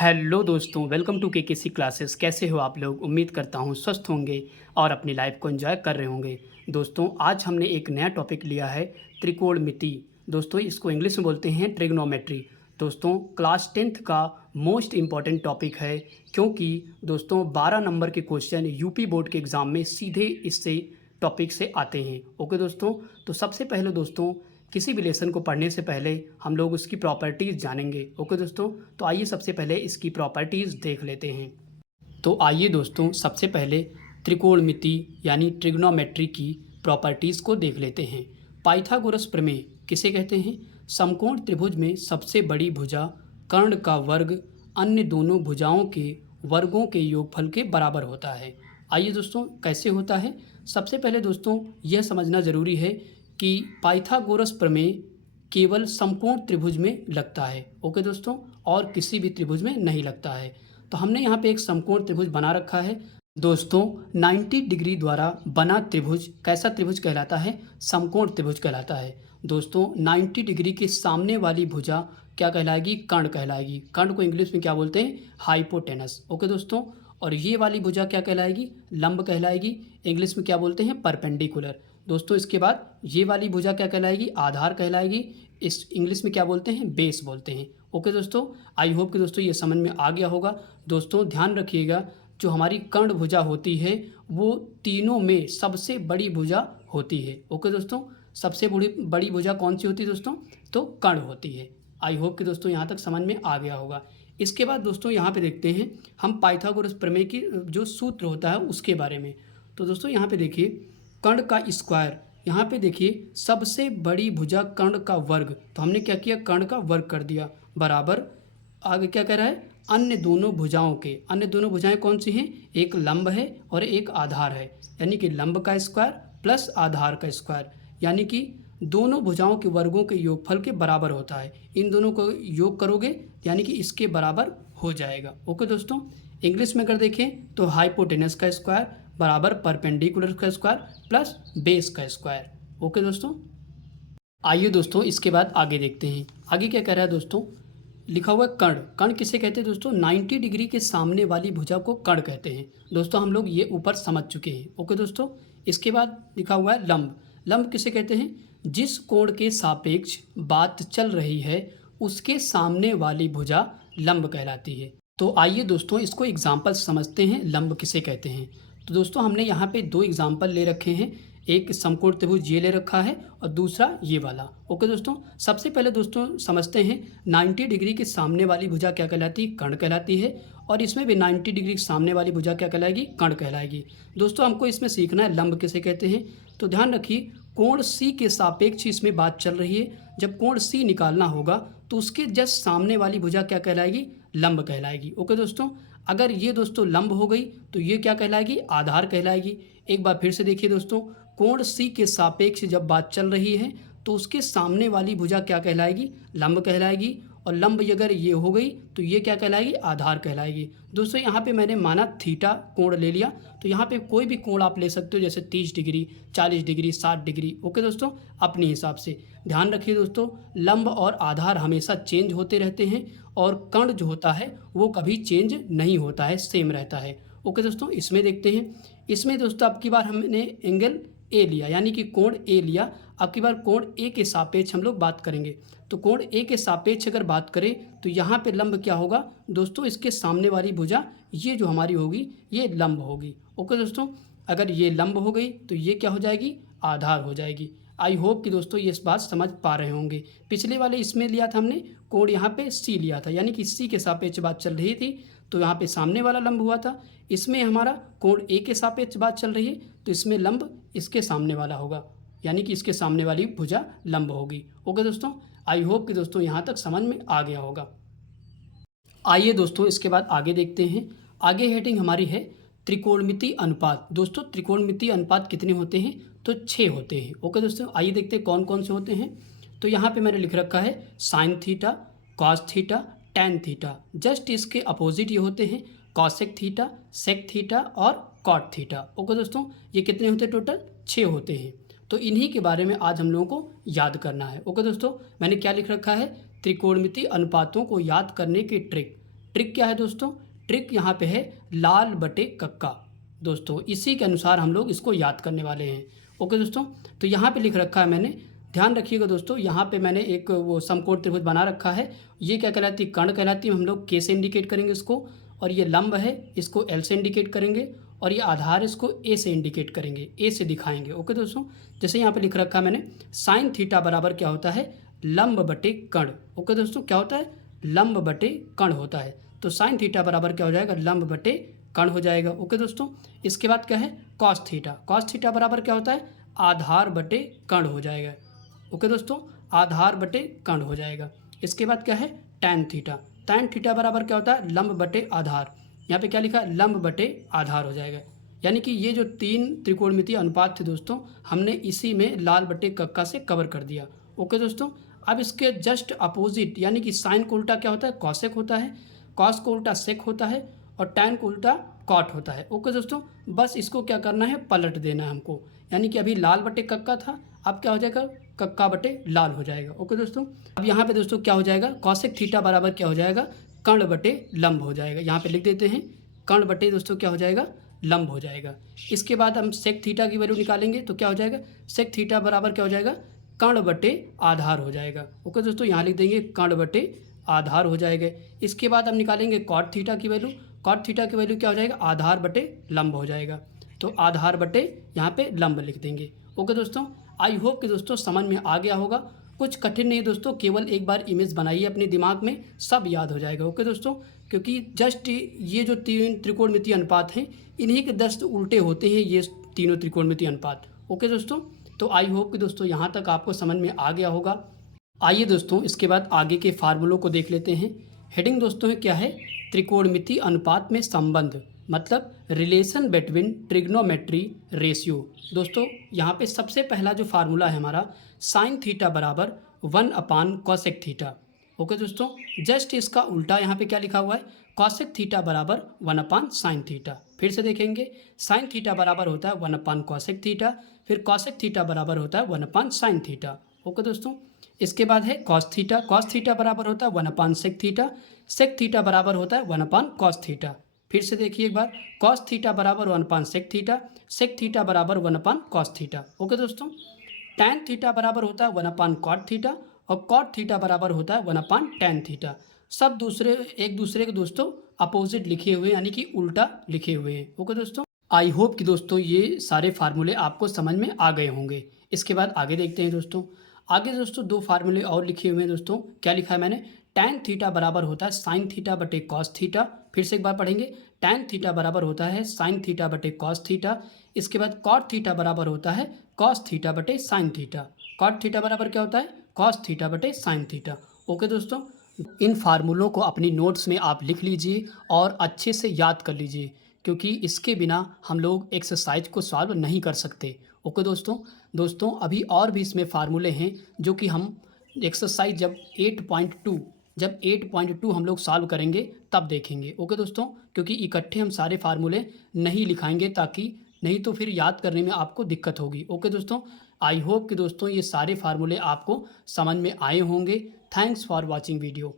Hello दोस्तों, welcome to KKC classes. कैसे हो आप लोग? उम्मीद करता हूँ स्वस्थ होंगे और अपनी लाइफ को एंजॉय कर रहे होंगे। दोस्तों, आज हमने एक नया टॉपिक लिया है, त्रिकोणमिति। दोस्तों, इसको इंग्लिश में बोलते हैं ट्रिग्नोमेट्री। दोस्तों, क्लास 10th का मोस्ट इम्पॉर्टेंट टॉपिक है, क्योंकि दोस्तों 12 नंबर के क्वेश्चन यूपी बोर्ड के एग्ज़ाम में सीधे इससे टॉपिक से आते हैं। ओके दोस्तों, तो सबसे पहले दोस्तों किसी भी लेसन को पढ़ने से पहले हम लोग उसकी प्रॉपर्टीज़ जानेंगे। ओके दोस्तों, तो आइए सबसे पहले इसकी प्रॉपर्टीज़ देख लेते हैं। तो आइए दोस्तों सबसे पहले त्रिकोणमिति यानी ट्रिग्नोमेट्री की प्रॉपर्टीज़ को देख लेते हैं। पाइथागोरस प्रमेय किसे कहते हैं? समकोण त्रिभुज में सबसे बड़ी भुजा कर्ण का वर्ग अन्य दोनों भुजाओं के वर्गों के योगफल के बराबर होता है। आइए दोस्तों कैसे होता है? सबसे पहले दोस्तों यह समझना ज़रूरी है कि पाइथागोरस प्रमेय केवल समकोण त्रिभुज में लगता है। ओके दोस्तों, और किसी भी त्रिभुज में नहीं लगता है। तो हमने यहाँ पे एक समकोण त्रिभुज बना रखा है। दोस्तों 90 डिग्री द्वारा बना त्रिभुज कैसा त्रिभुज कहलाता है? समकोण त्रिभुज कहलाता है। दोस्तों 90 डिग्री के सामने वाली भुजा क्या कहलाएगी? कर्ण कहलाएगी। कर्ण को इंग्लिश में क्या बोलते हैं? हाइपोटेनस। ओके दोस्तों, और ये वाली भुजा क्या कहलाएगी? लंब कहलाएगी। इंग्लिश में क्या बोलते हैं? परपेंडिकुलर। दोस्तों इसके बाद ये वाली भुजा क्या कहलाएगी? आधार कहलाएगी। इस इंग्लिश में क्या बोलते हैं? बेस बोलते हैं। ओके दोस्तों, आई होप कि दोस्तों ये समझ में आ गया होगा। दोस्तों ध्यान रखिएगा, जो हमारी कर्ण भुजा होती है वो तीनों में सबसे बड़ी भुजा होती है। ओके दोस्तों, सबसे बड़ी भुजा कौन सी होती है दोस्तों? तो कर्ण होती है। आई होप कि दोस्तों यहाँ तक समझ में आ गया होगा। इसके बाद दोस्तों यहाँ पे देखते हैं हम पाइथागोरस प्रमेय की जो सूत्र होता है उसके बारे में। तो दोस्तों यहाँ पे देखिए, कर्ण का स्क्वायर, यहाँ पे देखिए सबसे बड़ी भुजा कर्ण का वर्ग, तो हमने क्या किया? कर्ण का वर्ग कर दिया, बराबर आगे क्या कह रहा है? अन्य दोनों भुजाओं के। अन्य दोनों भुजाएं कौन सी हैं? एक लंब है और एक आधार है, यानी कि लंब का स्क्वायर प्लस आधार का स्क्वायर, यानी कि दोनों भुजाओं के वर्गों के योगफल के बराबर होता है। इन दोनों को योग करोगे यानी कि इसके बराबर हो जाएगा। ओके दोस्तों, इंग्लिश में अगर देखें तो हाइपोटेनस का स्क्वायर बराबर परपेंडिकुलर का स्क्वायर प्लस बेस का स्क्वायर। ओके दोस्तों, आइए दोस्तों इसके बाद आगे देखते हैं। आगे क्या कह रहा है दोस्तों? लिखा हुआ है कर्ण। कर्ण किसे कहते हैं दोस्तों? 90 डिग्री के सामने वाली भुजा को कर्ण कहते हैं। दोस्तों हम लोग ये ऊपर समझ चुके हैं। ओके दोस्तों, इसके बाद लिखा हुआ है लंब। लंब किसे कहते हैं? जिस कोण के सापेक्ष बात चल रही है उसके सामने वाली भुजा लंब कहलाती है। तो आइए दोस्तों इसको एग्जाम्पल समझते हैं, लंब किसे कहते हैं। तो दोस्तों हमने यहाँ पे दो एग्जाम्पल ले रखे हैं, एक समकोण त्रिभुज ये ले रखा है और दूसरा ये वाला। ओके दोस्तों, सबसे पहले दोस्तों समझते हैं 90 डिग्री के सामने वाली भुजा क्या कहलाती है? कर्ण कहलाती है। और इसमें भी 90 डिग्री के सामने वाली भुजा क्या कहलाएगी? कर्ण कहलाएगी। दोस्तों हमको इसमें सीखना है लंब किसे कहते हैं। तो ध्यान रखिए, कोण सी के सापेक्ष इसमें बात चल रही है। जब कोण सी निकालना होगा तो उसके जस्ट सामने वाली भुजा क्या कहलाएगी? लंब कहलाएगी। ओके दोस्तों, अगर ये दोस्तों लंब हो गई तो ये क्या कहलाएगी? आधार कहलाएगी। एक बार फिर से देखिए दोस्तों, कोण सी के सापेक्ष जब बात चल रही है तो उसके सामने वाली भुजा क्या कहलाएगी? लंब कहलाएगी। और लंब अगर ये हो गई तो ये क्या कहलाएगी? आधार कहलाएगी। दोस्तों यहाँ पे मैंने माना थीटा कोण ले लिया, तो यहाँ पे कोई भी कोण आप ले सकते हो, जैसे 30 डिग्री, 40 डिग्री, 60 डिग्री। ओके दोस्तों, अपने हिसाब से। ध्यान रखिए दोस्तों, लंब और आधार हमेशा चेंज होते रहते हैं और कर्ण जो होता है वो कभी चेंज नहीं होता है, सेम रहता है। ओके दोस्तों, इसमें देखते हैं। इसमें दोस्तों अब की बार हमने एंगल ए लिया, यानी कि कोण ए लिया। अब की बार कोण ए के सापेक्ष हम लोग बात करेंगे। तो कोण ए के सापेक्ष अगर बात करें तो यहाँ पे लंब क्या होगा दोस्तों? इसके सामने वाली भुजा ये जो हमारी होगी ये लंब होगी। ओके दोस्तों, अगर ये लंब हो गई तो ये क्या हो जाएगी? आधार हो जाएगी। आई होप कि दोस्तों ये इस बात समझ पा रहे होंगे। पिछले वाले इसमें लिया था हमने कोण, यहाँ पे सी लिया था, यानी कि सी के सापेक्ष बात चल रही थी तो यहाँ पे सामने वाला लंब हुआ था। इसमें हमारा कोण ए के सापेक्ष बात चल रही है तो इसमें लंब इसके सामने वाला होगा, यानी कि इसके सामने वाली भुजा लंब होगी। ओके दोस्तों, आई होप कि दोस्तों यहाँ तक समझ में आ गया होगा। आइए दोस्तों इसके बाद आगे देखते हैं। आगे हेडिंग हमारी है त्रिकोणमिति अनुपात। दोस्तों त्रिकोणमिति अनुपात कितने होते हैं? तो 6 होते हैं। ओके दोस्तों, आइए देखते हैं कौन कौन से होते हैं। तो यहाँ पे मैंने लिख रखा है sine theta, cos theta, tan theta. Just इसके अपोजिट ये होते हैं कॉसेक थीटा, सेक थीटा और कॉट थीटा। ओके दोस्तों, ये कितने होते हैं? टोटल 6 होते हैं। तो इन्हीं के बारे में आज हम लोगों को याद करना है। ओके दोस्तों, मैंने क्या लिख रखा है? त्रिकोणमिति अनुपातों को याद करने की ट्रिक। ट्रिक क्या है दोस्तों? ट्रिक यहाँ पे है लाल बटे कक्का। दोस्तों इसी के अनुसार हम लोग इसको याद करने वाले हैं। ओके दोस्तों, तो यहाँ पे लिख रखा है मैंने, ध्यान रखिएगा दोस्तों, यहाँ पे मैंने एक वो समकोण त्रिभुज बना रखा है। ये क्या कहलाती है? कर्ण कहलाती है। हम लोग के से इंडिकेट करेंगे इसको, और ये लंब है इसको एल से इंडिकेट करेंगे, और ये आधार इसको ए से इंडिकेट करेंगे, ए से दिखाएंगे। ओके दोस्तों, जैसे यहाँ पे लिख रखा है मैंने, साइन थीटा बराबर क्या होता है? लंब बटे कर्ण। ओके दोस्तों, क्या होता है? लंब बटे कर्ण होता है। तो साइन थीटा बराबर क्या हो जाएगा? लंब बटे कर्ण हो जाएगा। ओके दोस्तों, इसके बाद क्या है? Cos theta. कॉस थीटा बराबर क्या होता है? आधार बटे कर्ण हो जाएगा। ओके दोस्तों, आधार बटे कर्ण हो जाएगा। इसके बाद क्या है? Tan theta. टैन थीटा बराबर क्या होता है? लंब बटे आधार। यहाँ पे क्या लिखा है? लंब बटे आधार हो जाएगा। यानी कि ये जो 3 त्रिकोणमितीय अनुपात थे दोस्तों, हमने इसी में लाल बटे कक्का से कवर कर दिया। ओके दोस्तों, अब इसके जस्ट अपोजिट यानी कि साइन को उल्टा क्या होता है? कॉसेक होता है, कॉस को उल्टा सेक होता है, और टैन को उल्टा कॉट होता है। ओके दोस्तों, बस इसको क्या करना है? पलट देना है हमको। यानी कि अभी लाल बटे कक्का था, अब क्या हो जाएगा? कक्का बटे लाल हो जाएगा। ओके दोस्तों, अब यहाँ पे दोस्तों क्या हो जाएगा? कॉसेक थीटा बराबर क्या हो जाएगा? कर्ण बटे लंब हो जाएगा। यहाँ पे लिख देते हैं, कर्ण बटे दोस्तों क्या हो जाएगा? लंब हो जाएगा। इसके बाद हम सेक थीटा की वैल्यू निकालेंगे तो क्या हो जाएगा? सेक थीटा बराबर क्या हो जाएगा? कर्ण बटे आधार हो जाएगा। ओके दोस्तों, यहाँ लिख देंगे कर्ण बटे आधार हो जाएगा। इसके बाद हम निकालेंगे कॉट थीटा की वैल्यू। कॉट थीटा की वैल्यू क्या हो जाएगा? आधार बटे लंब हो जाएगा। तो आधार बटे यहाँ पे लंब लिख देंगे। ओके दोस्तों, आई होप कि दोस्तों समझ में आ गया होगा। कुछ कठिन नहीं दोस्तों, केवल एक बार इमेज बनाइए अपने दिमाग में, सब याद हो जाएगा। ओके दोस्तों, क्योंकि जस्ट ये जो 3 त्रिकोणमितीय अनुपात हैं, इन्हीं के 10 उल्टे होते हैं ये तीनों त्रिकोणमितीय अनुपात। ओके दोस्तों, तो आई होप कि दोस्तों यहाँ तक आपको समझ में आ गया होगा। आइए दोस्तों इसके बाद आगे के फार्मूलों को देख लेते हैं। हेडिंग दोस्तों क्या है? त्रिकोणमितीय अनुपात में संबंध, मतलब रिलेशन बिटवीन ट्रिग्नोमेट्री रेशियो। दोस्तों यहाँ पे सबसे पहला जो फार्मूला है हमारा, साइन थीटा बराबर 1 कॉसेक थीटा। ओके दोस्तों, जस्ट इसका उल्टा यहाँ पे क्या लिखा हुआ है? कॉसेक थीटा बराबर 1 साइन थीटा। फिर से देखेंगे, साइन थीटा बराबर होता है 1 कॉसेक थीटा, फिर कॉसेक थीटा बराबर होता है 1 साइन थीटा। ओके दोस्तों, इसके बाद है कॉस थीटा। कॉस थीटा बराबर होता है 1 सेक थीटा। सेक थीटा बराबर होता है 1 कॉस थीटा। फिर से देखिए एक बार, कॉस थीटा बराबर 1 सेक थीटा, सेक थीटा बराबर 1 कॉस थीटा। ओके दोस्तों, टैन थीटा बराबर होता है 1 कॉट थीटा, और कॉट थीटा बराबर होता है 1 टैन थीटा। सब एक दूसरे के दोस्तों अपोजिट लिखे हुए यानी कि उल्टा लिखे हुए हैं। ओके दोस्तों, आई होप कि दोस्तों ये सारे फार्मूले आपको समझ में आ गए होंगे। इसके बाद आगे देखते हैं दोस्तों। आगे दोस्तों 2 फार्मूले और लिखे हुए हैं दोस्तों। क्या लिखा है मैंने? टैन थीटा बराबर होता है साइन थीटा बटे कॉस थीटा। फिर से एक बार पढ़ेंगे, टैन थीटा बराबर होता है साइन थीटा बटे कॉस थीटा। इसके बाद कॉट थीटा बराबर होता है कॉस थीटा बटे साइन थीटा। कॉट थीटा बराबर क्या होता है? कॉस थीटा बटे साइन थीटा। ओके दोस्तों, इन फार्मूलों को अपनी नोट्स में आप लिख लीजिए और अच्छे से याद कर लीजिए, क्योंकि इसके बिना हम लोग एक्सरसाइज को सॉल्व नहीं कर सकते। ओके दोस्तों अभी और भी इसमें फार्मूले हैं जो कि हम एक्सरसाइज जब 8.2 हम लोग सॉल्व करेंगे तब देखेंगे। ओके दोस्तों, क्योंकि इकट्ठे हम सारे फार्मूले नहीं लिखाएंगे, ताकि नहीं तो फिर याद करने में आपको दिक्कत होगी। ओके दोस्तों, आई होप कि दोस्तों ये सारे फार्मूले आपको समझ में आए होंगे। Thanks for watching video.